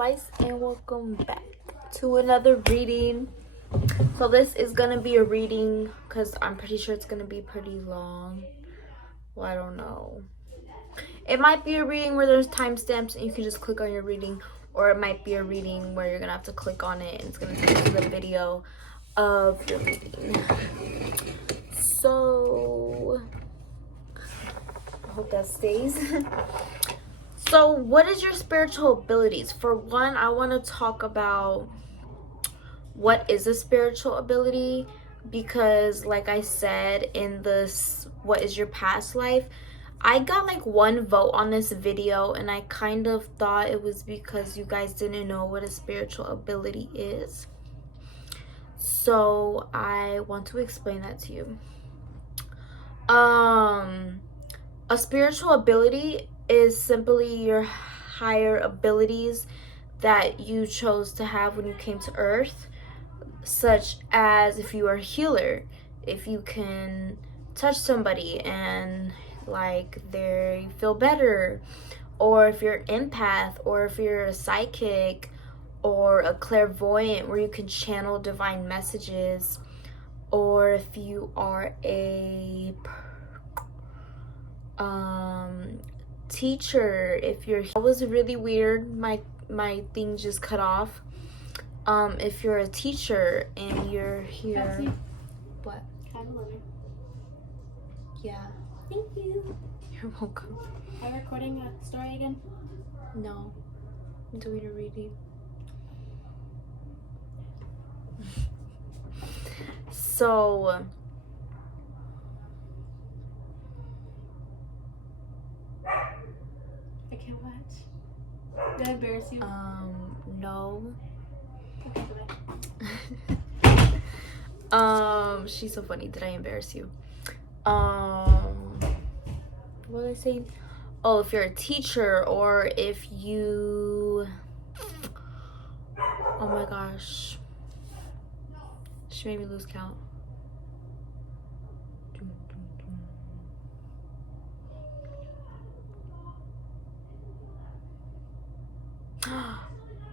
twice, and welcome back to another reading. So this is gonna be a reading because I'm pretty sure it's gonna be pretty long. Well, I don't know. It might be a reading where there's timestamps and you can just click on your reading, or it might be a reading where you're gonna have to click on it and it's gonna take you to the video of your reading. So I hope that stays. So what is your spiritual abilities? For one, I want to talk about what is a spiritual ability, because like I said in this what is your past life, I got like 1 vote on this video, and I kind of thought it was because you guys didn't know what a spiritual ability is. So I want to explain that to you. A spiritual ability is simply your higher abilities that you chose to have when you came to earth, such as if you are a healer, if you can touch somebody and like they feel better, or if you're an empath, or if you're a psychic or a clairvoyant where you can channel divine messages, or if you are a teacher, if you're, that was really weird, my thing just cut off. If you're a teacher and you're here, Betsy. What? Yeah, Thank you. you're welcome. Are you recording a story again? No, I'm doing a reading. So I can't watch. Did I embarrass you? no. Okay, goodbye. She's so funny. Did I embarrass you? What was I saying? Oh, if you're a teacher, or if you, oh my gosh, she made me lose count.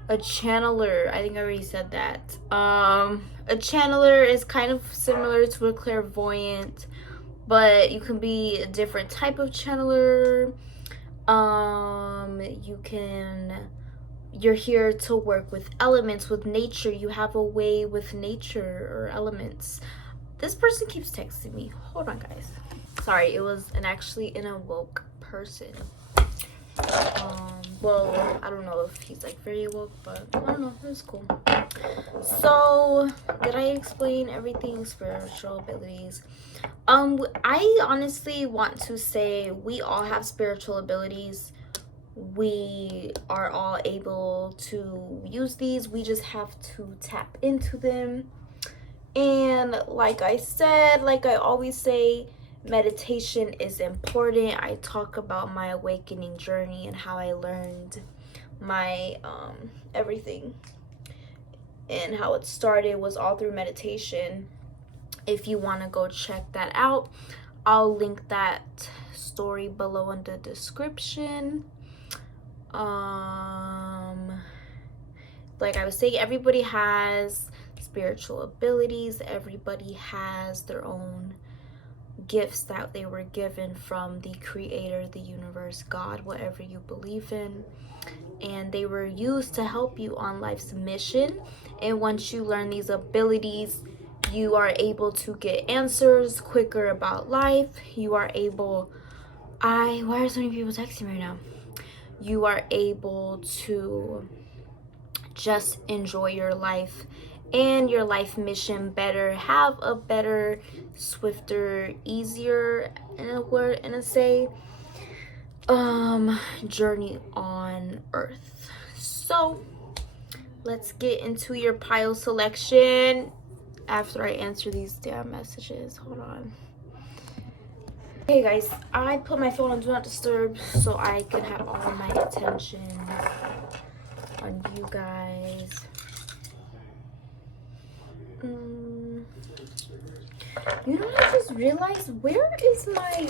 A channeler. I think I already said that. A channeler is kind of similar to a clairvoyant, but you can be a different type of channeler. You're here to work with elements, with nature. You have a way with nature or elements. This person keeps texting me. Hold on, guys. Sorry, it was actually an awoke person. Well, I don't know if he's like very woke, but I don't know, it was cool. So did I explain everything? Spiritual abilities. I honestly want to say we all have spiritual abilities. We are all able to use these. We just have to tap into them. And like I said, like I always say, meditation is important. I talk about my awakening journey and how I learned my everything, and how it started was all through meditation. If you want to go check that out, I'll link that story below in the description. Like I was saying, everybody has spiritual abilities. Everybody has their own gifts that they were given from the creator, the universe, God, whatever you believe in, and they were used to help you on life's mission. And once you learn these abilities, you are able to get answers quicker about life. You are able, why are so many people texting me right now? You are able to just enjoy your life and your life mission better, have a better, swifter, easier, journey on earth. So let's get into your pile selection after I answer these damn messages. Hold on. Hey guys, I put my phone on do not disturb so I can have all my attention on you guys. You know what I just realized? Where is my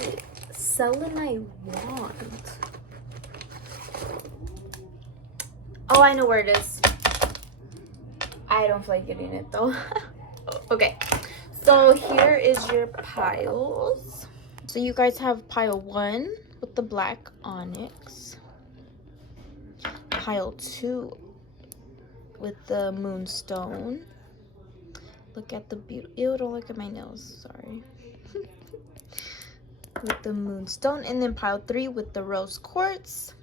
selenite wand? Oh, I know where it is. I don't feel like getting it though. Okay, so here is your piles. So you guys have pile 1 with the black onyx, pile 2 with the moonstone. Look at the beauty. Ew, don't look at my nails. Sorry. With the moonstone, and then pile 3 with the rose quartz.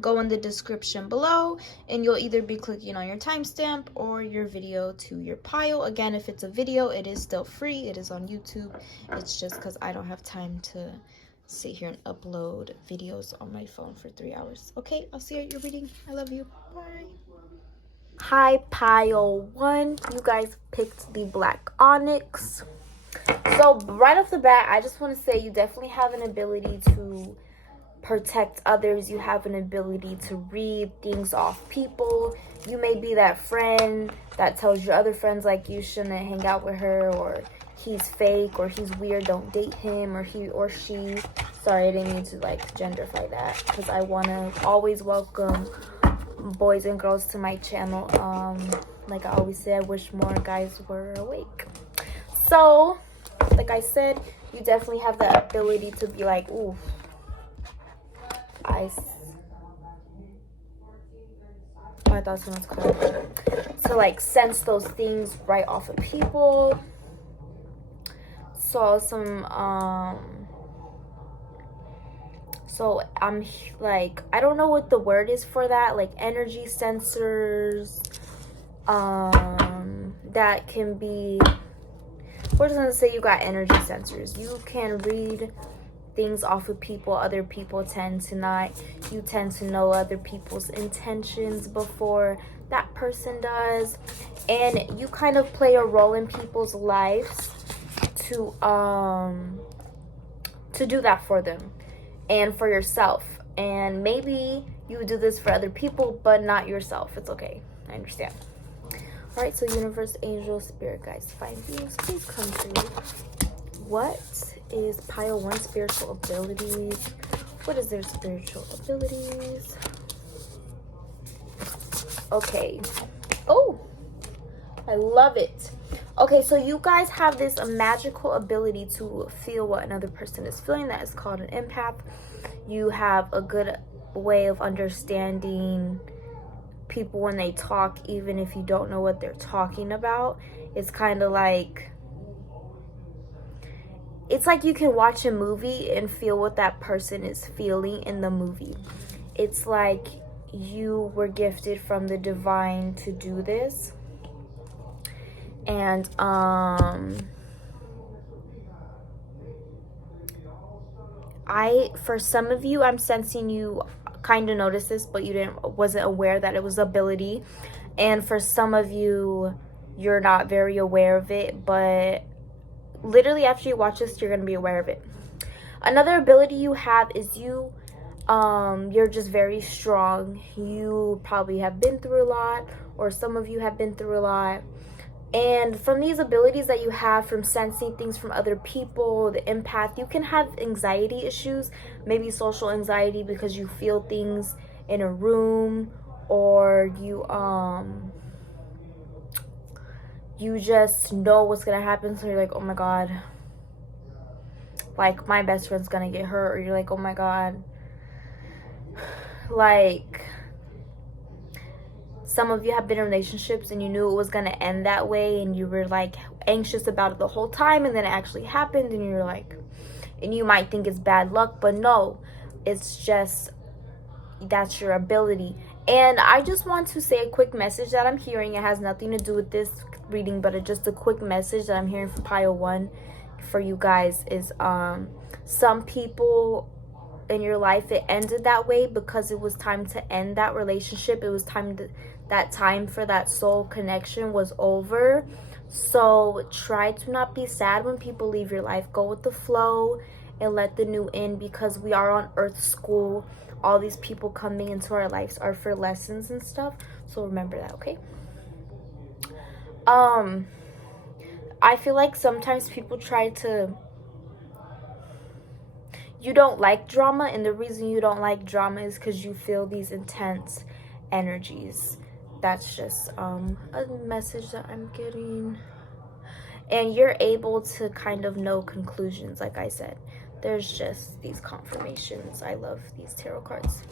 Go in the description below, and you'll either be clicking on your timestamp or your video to your pile. Again, if it's a video, it is still free. It is on YouTube. It's just because I don't have time to sit here and upload videos on my phone for 3 hours. Okay, I'll see you at your reading. I love you. Bye. Hi, pile 1. You guys picked the black onyx. So right off the bat, I just want to say you definitely have an ability to protect others. You have an ability to read things off people. You may be that friend that tells your other friends like you shouldn't hang out with her, or he's fake, or he's weird, don't date him, or he or she. Sorry, I didn't mean to like genderify that, because I want to always welcome boys and girls to my channel. Like I always say, I wish more guys were awake. So like I said, you definitely have the ability to be like, ooh, I thought someone's calling. To like sense those things right off of people. Saw some so I'm like, I don't know what the word is for that, like energy sensors, that can be, we're just gonna say you got energy sensors. You can read things off of people. Other people tend to not. You tend to know other people's intentions before that person does, and you kind of play a role in people's lives to do that for them and for yourself. And maybe you do this for other people but not yourself. It's okay, I understand. All right, so universe, angel, spirit guides, fine beings, please come through. What is pile 1 spiritual abilities? What is their spiritual abilities? Okay. Oh, I love it. Okay, so you guys have this magical ability to feel what another person is feeling. That is called an empath. You have a good way of understanding people when they talk, even if you don't know what they're talking about. It's kind of like, it's like you can watch a movie and feel what that person is feeling in the movie. It's like you were gifted from the divine to do this. And for some of you, I'm sensing you kind of noticed this, but you wasn't aware that it was ability. And for some of you, you're not very aware of it, but literally after you watch this, you're gonna be aware of it. Another ability you have is you're just very strong. You probably have been through a lot, or some of you have been through a lot. And from these abilities that you have, from sensing things from other people, the empath, you can have anxiety issues, maybe social anxiety, because you feel things in a room, or you just know what's gonna happen. So you're like, oh my god, like my best friend's gonna get hurt, or you're like, oh my god, like some of you have been in relationships and you knew it was gonna end that way, and you were like anxious about it the whole time, and then it actually happened, and you're like, and you might think it's bad luck, but no, it's just, that's your ability. And I just want to say a quick message that I'm hearing. It has nothing to do with this reading, but it's just a quick message that I'm hearing from pile 1 for you guys is some people in your life, it ended that way because it was time to end that relationship. It was time to, that time for that soul connection was over. So try to not be sad when people leave your life. Go with the flow and let the new in, because we are on earth school. All these people coming into our lives are for lessons and stuff. So remember that, okay? I feel like sometimes people try to, you don't like drama, and the reason you don't like drama is because you feel these intense energies. That's just a message that I'm getting. And you're able to kind of know conclusions. Like I said, there's just these confirmations. I love these tarot cards.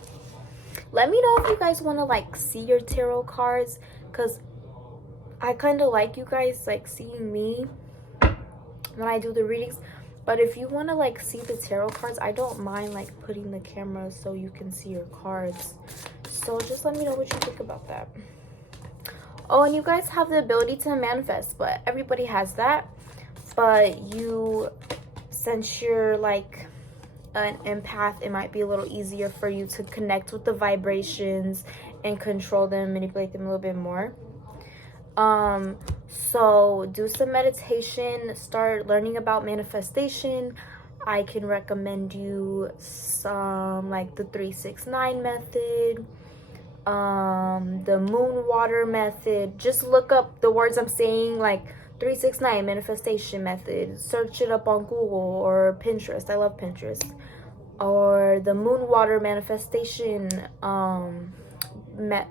Let me know if you guys want to like see your tarot cards, because I kind of like you guys like seeing me when I do the readings. But if you want to like see the tarot cards, I don't mind like putting the camera so you can see your cards. So just let me know what you think about that. Oh, and you guys have the ability to manifest, but everybody has that. But you, since you're like an empath, it might be a little easier for you to connect with the vibrations and control them, manipulate them a little bit more. So do some meditation, start learning about manifestation. I can recommend you some like the 369 method, the moon water method. Just look up the words I'm saying, like 369 manifestation method. Search it up on Google or Pinterest. I love Pinterest. Or the moon water manifestation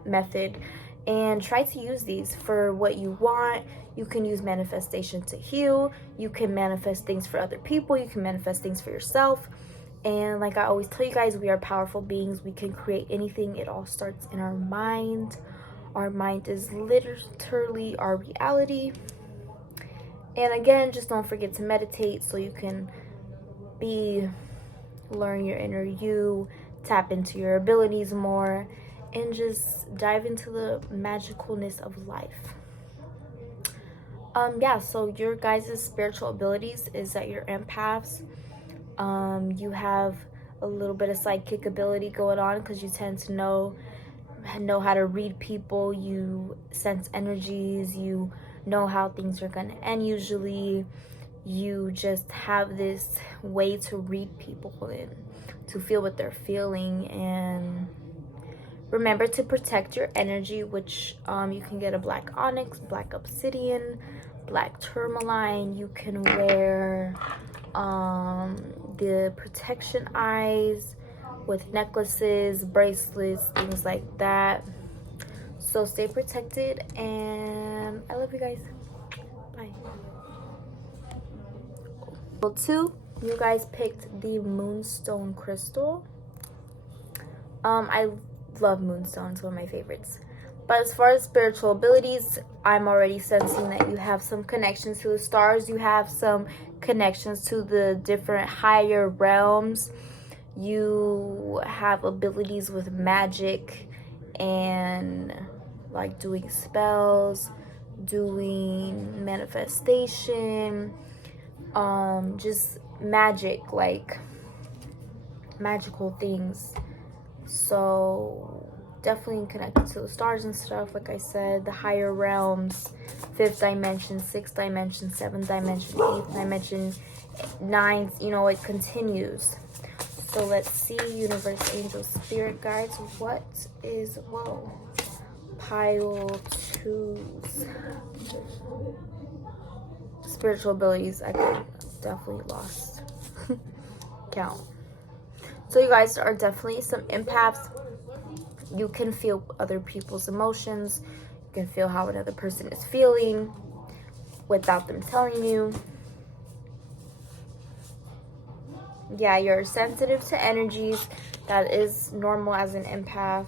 method, and try to use these for what you want. You can use manifestation to heal. You can manifest things for other people. You can manifest things for yourself. And like I always tell you guys, we are powerful beings. We can create anything. It all starts in our mind. Our mind is literally our reality. And again, just don't forget to meditate so you can learn your inner you, tap into your abilities more, and just dive into the magicalness of life. Yeah, so your guys' spiritual abilities is that you're empaths. You have a little bit of psychic ability going on because you tend to know how to read people. You sense energies. You know how things are going to end usually. You just have this way to read people and to feel what they're feeling. And remember to protect your energy, which you can get a black onyx, black obsidian, black tourmaline. You can wear the protection eyes with necklaces, bracelets, things like that. So stay protected, and I love you guys. Bye. Well, 2, you guys picked the moonstone crystal. I love moonstones, one of my favorites. But as far as spiritual abilities, I'm already sensing that you have some connections to the stars. You have some connections to the different higher realms. You have abilities with magic and like doing spells, doing manifestation, just magic, like magical things. So definitely connected to the stars and stuff. Like I said, the higher realms, 5th dimension, 6th dimension, 7th dimension, 8th dimension, 9th, you know, it continues. So let's see, universe, angel, spirit guides. What is, whoa, pile 2s. Spiritual abilities, I could definitely lost count. So you guys are definitely some empaths. You can feel other people's emotions. You can feel how another person is feeling without them telling you. Yeah, you're sensitive to energies. That is normal as an empath.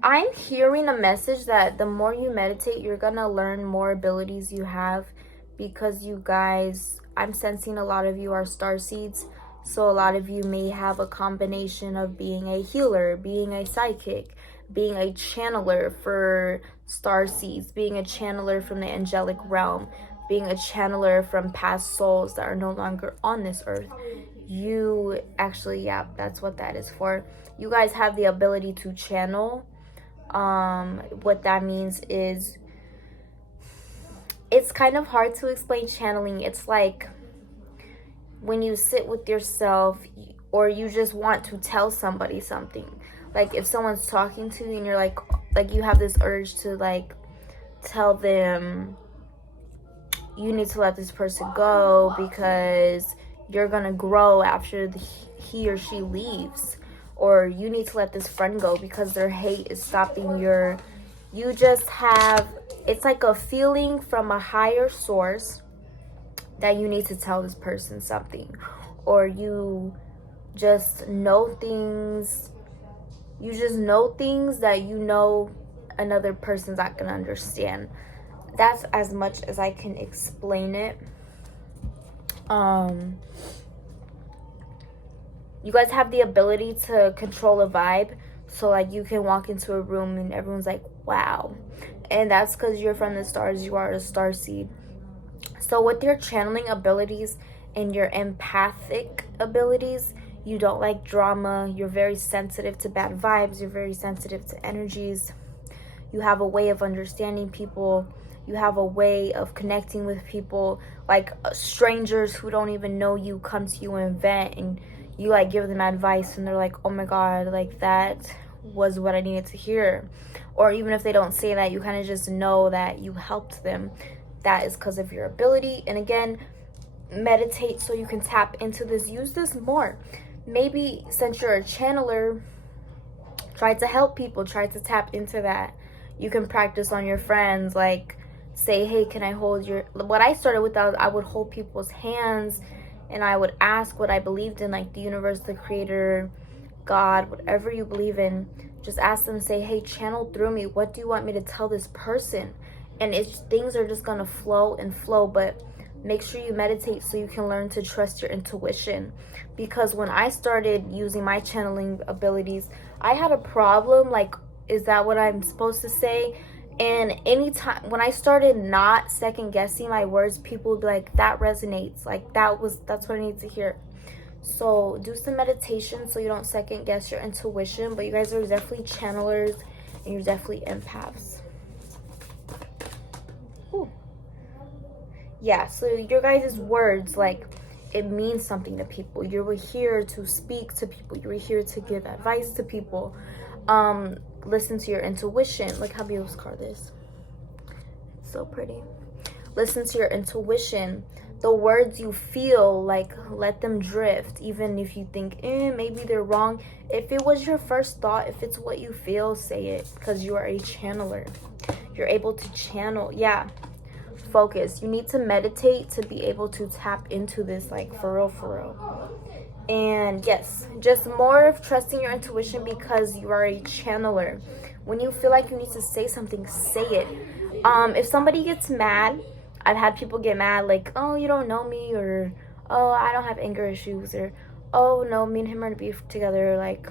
I'm hearing a message that the more you meditate, you're gonna learn more abilities you have, because you guys, I'm sensing a lot of you are starseeds. So a lot of you may have a combination of being a healer, being a psychic, being a channeler for starseeds, being a channeler from the angelic realm, being a channeler from past souls that are no longer on this earth. You actually, yeah, that's what that is for. You guys have the ability to channel. What that means is, it's kind of hard to explain channeling. It's like when you sit with yourself, or you just want to tell somebody something. Like if someone's talking to you and you're like you have this urge to like tell them you need to let this person go because you're gonna grow after he or she leaves, or you need to let this friend go because their hate is stopping you just have, it's like a feeling from a higher source that you need to tell this person something, or you just know things that another person's not gonna understand. That's as much as I can explain it. You guys have the ability to control a vibe, so like you can walk into a room and everyone's like, wow, and that's because you're from the stars. You are a star seed. So with your channeling abilities and your empathic abilities, you don't like drama, you're very sensitive to bad vibes, you're very sensitive to energies, you have a way of understanding people, you have a way of connecting with people, like strangers who don't even know you come to you and vent, and you like give them advice and they're like, oh my god, like that was what I needed to hear. Or even if they don't say that, you kind of just know that you helped them. That is because of your ability. And again, meditate so you can tap into this. Use this more. Maybe since you're a channeler, try to help people, try to tap into that. You can practice on your friends, like say, hey, can I hold your, what I started with, I would hold people's hands and I would ask what I believed in, like the universe, the creator, God, whatever you believe in. Just ask them, say, hey, channel through me, what do you want me to tell this person? And things are just gonna flow and flow. But make sure you meditate so you can learn to trust your intuition. Because when I started using my channeling abilities, I had a problem, like, is that what I'm supposed to say? And anytime when I started not second guessing my words, people would be like, that resonates, like that's what I need to hear. So do some meditation so you don't second guess your intuition. But you guys are definitely channelers and you're definitely empaths. Ooh. Yeah, so your guys' words, like, it means something to people. You were here to speak to people. You were here to give advice to people. Listen to your intuition. Look how beautiful this card is. It's so pretty. Listen to your intuition. The words you feel, like, let them drift. Even if you think, maybe they're wrong. If it was your first thought, if it's what you feel, say it. Because you are a channeler. You're able to channel. Yeah. Focus. You need to meditate to be able to tap into this, like, for real. And yes, just more of trusting your intuition because you are a channeler. When you feel like you need to say something, say it. If somebody gets mad, I've had people get mad, like, oh, you don't know me, or oh, I don't have anger issues, or oh no, me and him are gonna be together. Like,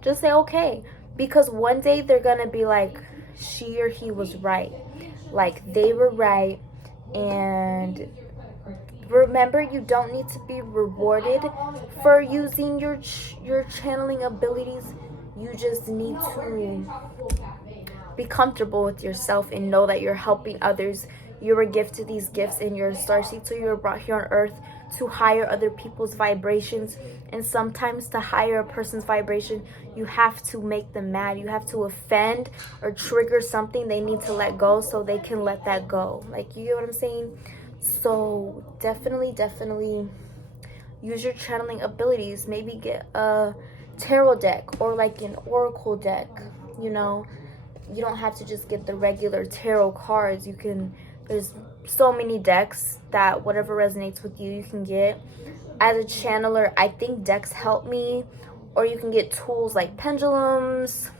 just say okay, because one day they're gonna be like, she or he was right, like they were right. And remember, you don't need to be rewarded for using your channeling abilities. You just need to be comfortable with yourself and know that you're helping others. You were gifted these gifts in your starseed, so you were brought here on earth to higher other people's vibrations. And sometimes to higher a person's vibration, you have to make them mad. You have to offend or trigger something they need to let go so they can let that go. Like, you get what I'm saying? So definitely use your channeling abilities. Maybe get a tarot deck or like an oracle deck. You know, you don't have to just get the regular tarot cards. You can, there's so many decks that whatever resonates with you, you can get. As a channeler, I think decks help me. Or you can get tools like pendulums,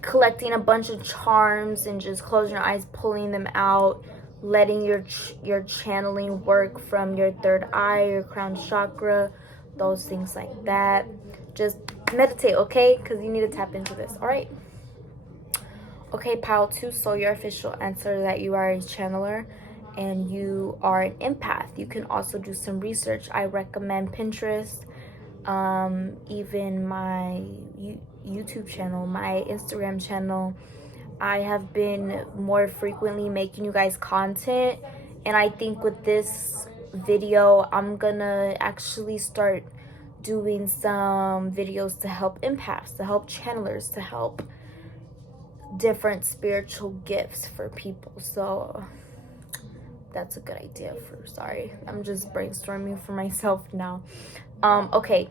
collecting a bunch of charms and just closing your eyes, pulling them out, letting your channeling work from your third eye, your crown chakra, those things like that. Just meditate, okay? Because you need to tap into this. All right. Okay, pile 2. So your official answer that you are a channeler and you are an empath. You can also do some research. I recommend Pinterest, even my YouTube channel, my Instagram channel. I have been more frequently making you guys content, and I think with this video I'm gonna actually start doing some videos to help empaths, to help channelers, to help different spiritual gifts for people. So that's a good idea for, sorry, I'm just brainstorming for myself now. Okay,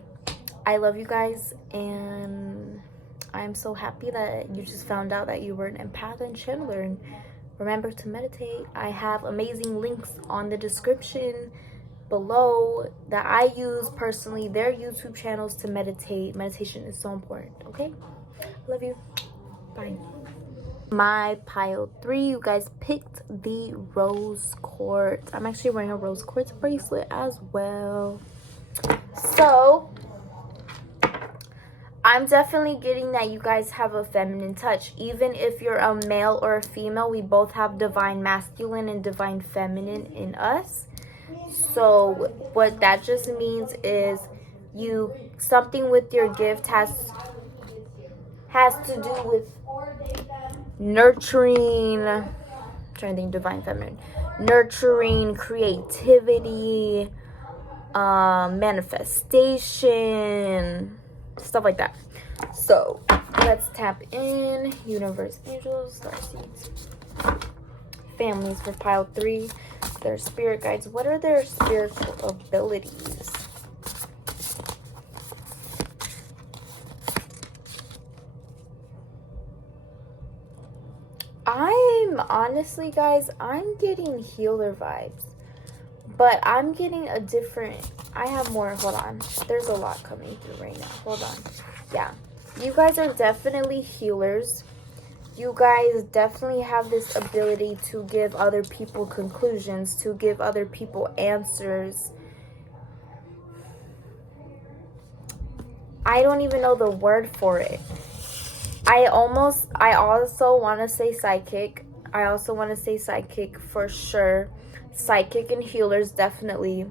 I love you guys, and I'm so happy that you just found out that you were an empath and channeler. And remember to meditate. I have amazing links on the description below that I use personally, their YouTube channels, to meditate. Meditation is so important. Okay, love you, bye. My pile 3, you guys picked the rose quartz. I'm actually wearing a rose quartz bracelet as well. So I'm definitely getting that you guys have a feminine touch. Even if you're a male or a female, we both have divine masculine and divine feminine in us. So what that just means is something with your gift has to do with nurturing, I'm trying to think, divine feminine, nurturing, creativity, manifestation, stuff like that. So let's tap in. Universe, angels, starseeds, families for pile 3. Their spirit guides. What are their spiritual abilities? I'm honestly, guys, I'm getting healer vibes, but I'm getting a different, I have more, hold on, there's a lot coming through right now, hold on. Yeah, you guys are definitely healers. You guys definitely have this ability to give other people conclusions, to give other people answers. I don't even know the word for it. I also want to say psychic. I also want to say psychic for sure. Psychic and healers, definitely.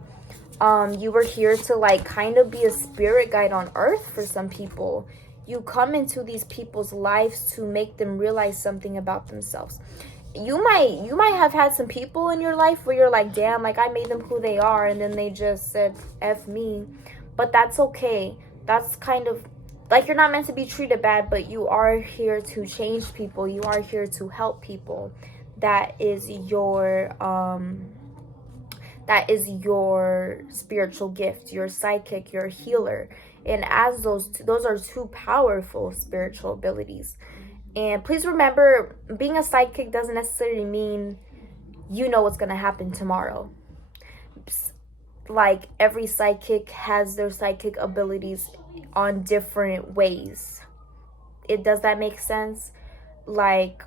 You were here to like kind of be a spirit guide on earth for some people. You come into these people's lives to make them realize something about themselves. You might have had some people in your life where you're like, damn, like I made them who they are, and then they just said F me. But that's okay. That's kind of like, you're not meant to be treated bad, but you are here to change people. You are here to help people. That is your spiritual gift. You're psychic, you're a healer. And as those are two powerful spiritual abilities. And please remember, being a psychic doesn't necessarily mean you know what's going to happen tomorrow. Like, every psychic has their psychic abilities on different ways. Does that make sense? Like,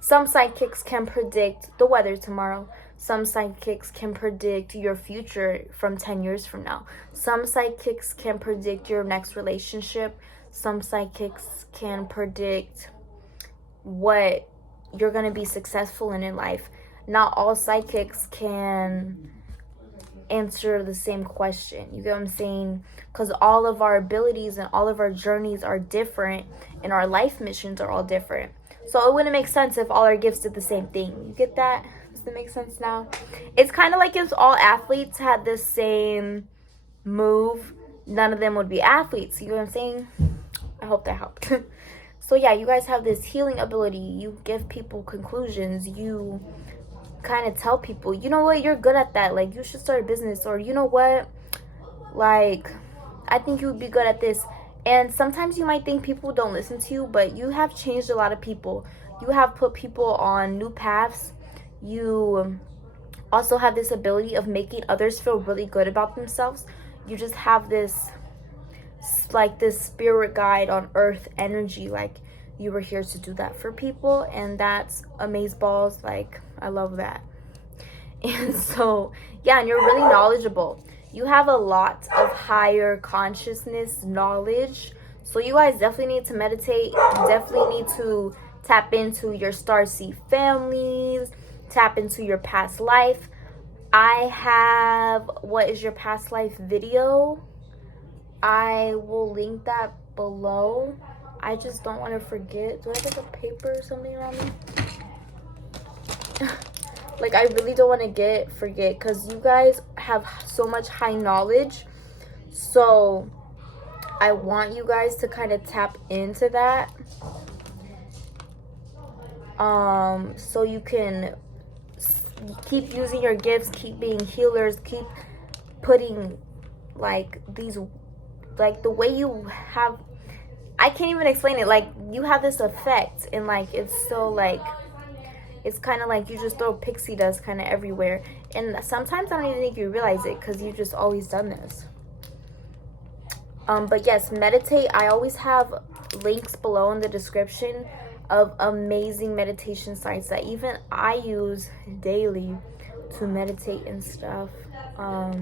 some psychics can predict the weather tomorrow. Some psychics can predict your future from 10 years from now. Some psychics can predict your next relationship. Some psychics can predict what you're going to be successful in life. Not all psychics can answer the same question. You get what I'm saying? Because all of our abilities and all of our journeys are different, and our life missions are all different. So it wouldn't make sense if all our gifts did the same thing. You get that? Does that make sense now? It's kind of like if all athletes had the same move, none of them would be athletes. You know what I'm saying? I hope that helped. So yeah, you guys have this healing ability. You give people conclusions. You kind of tell people, you know what, you're good at that, like you should start a business, or you know what, like I think you would be good at this. And sometimes you might think people don't listen to you, but you have changed a lot of people. You have put people on new paths. You also have this ability of making others feel really good about themselves. You just have this, like, this spirit guide on earth energy. Like, you were here to do that for people, and that's amazeballs. Like, I love that. And so yeah, and you're really knowledgeable. You have a lot of higher consciousness knowledge. So you guys definitely need to meditate. You definitely need to tap into your starseed families, tap into your past life. I have what is your past life video. I will link that below. I just don't want to forget. Do I have like a paper or something around me? Like, I really don't want to forget, because you guys have so much high knowledge. So I want you guys to kind of tap into that. So you can keep using your gifts, keep being healers, keep putting like these, like the way you have, I can't even explain it, like you have this effect, and like it's so like, it's kind of like you just throw pixie dust kind of everywhere, and sometimes I don't even think you realize it because you've just always done this. But yes, meditate. I always have links below in the description of amazing meditation sites that even I use daily to meditate and stuff. I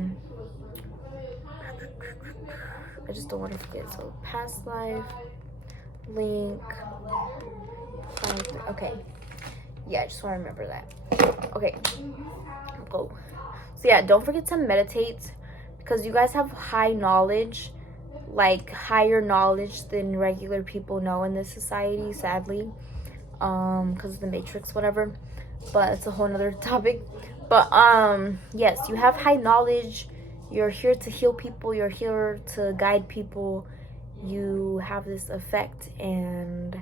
just don't want to forget. So past life link. Okay. Yeah, I just want to remember that. Okay. Go. So yeah, don't forget to meditate because you guys have high knowledge, like higher knowledge than regular people know in this society, sadly, because of the matrix, whatever. But it's a whole nother topic. But yes, you have high knowledge. You're here to heal people. You're here to guide people. You have this effect, and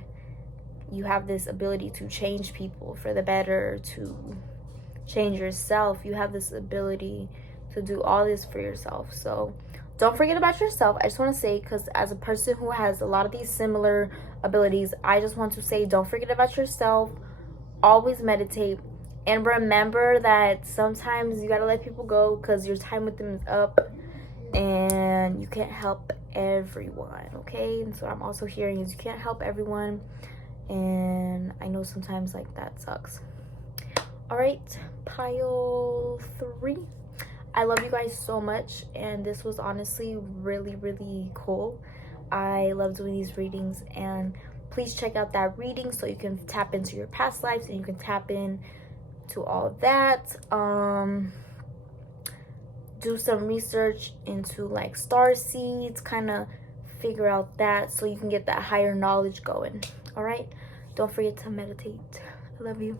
you have this ability to change people for the better, to change yourself. You have this ability to do all this for yourself. So don't forget about yourself. I just want to say, because as a person who has a lot of these similar abilities, I just want to say, don't forget about yourself. Always meditate, and remember that sometimes you gotta let people go because your time with them is up, and you can't help everyone, okay? And so I'm also hearing is you can't help everyone, and I know sometimes like that sucks. All right, pile 3. I love you guys so much, and this was honestly really, really cool. I love doing these readings, and please check out that reading so you can tap into your past lives and you can tap in to all of that. Do some research into like star seeds, kind of figure out that so you can get that higher knowledge going. All right, don't forget to meditate. I love you.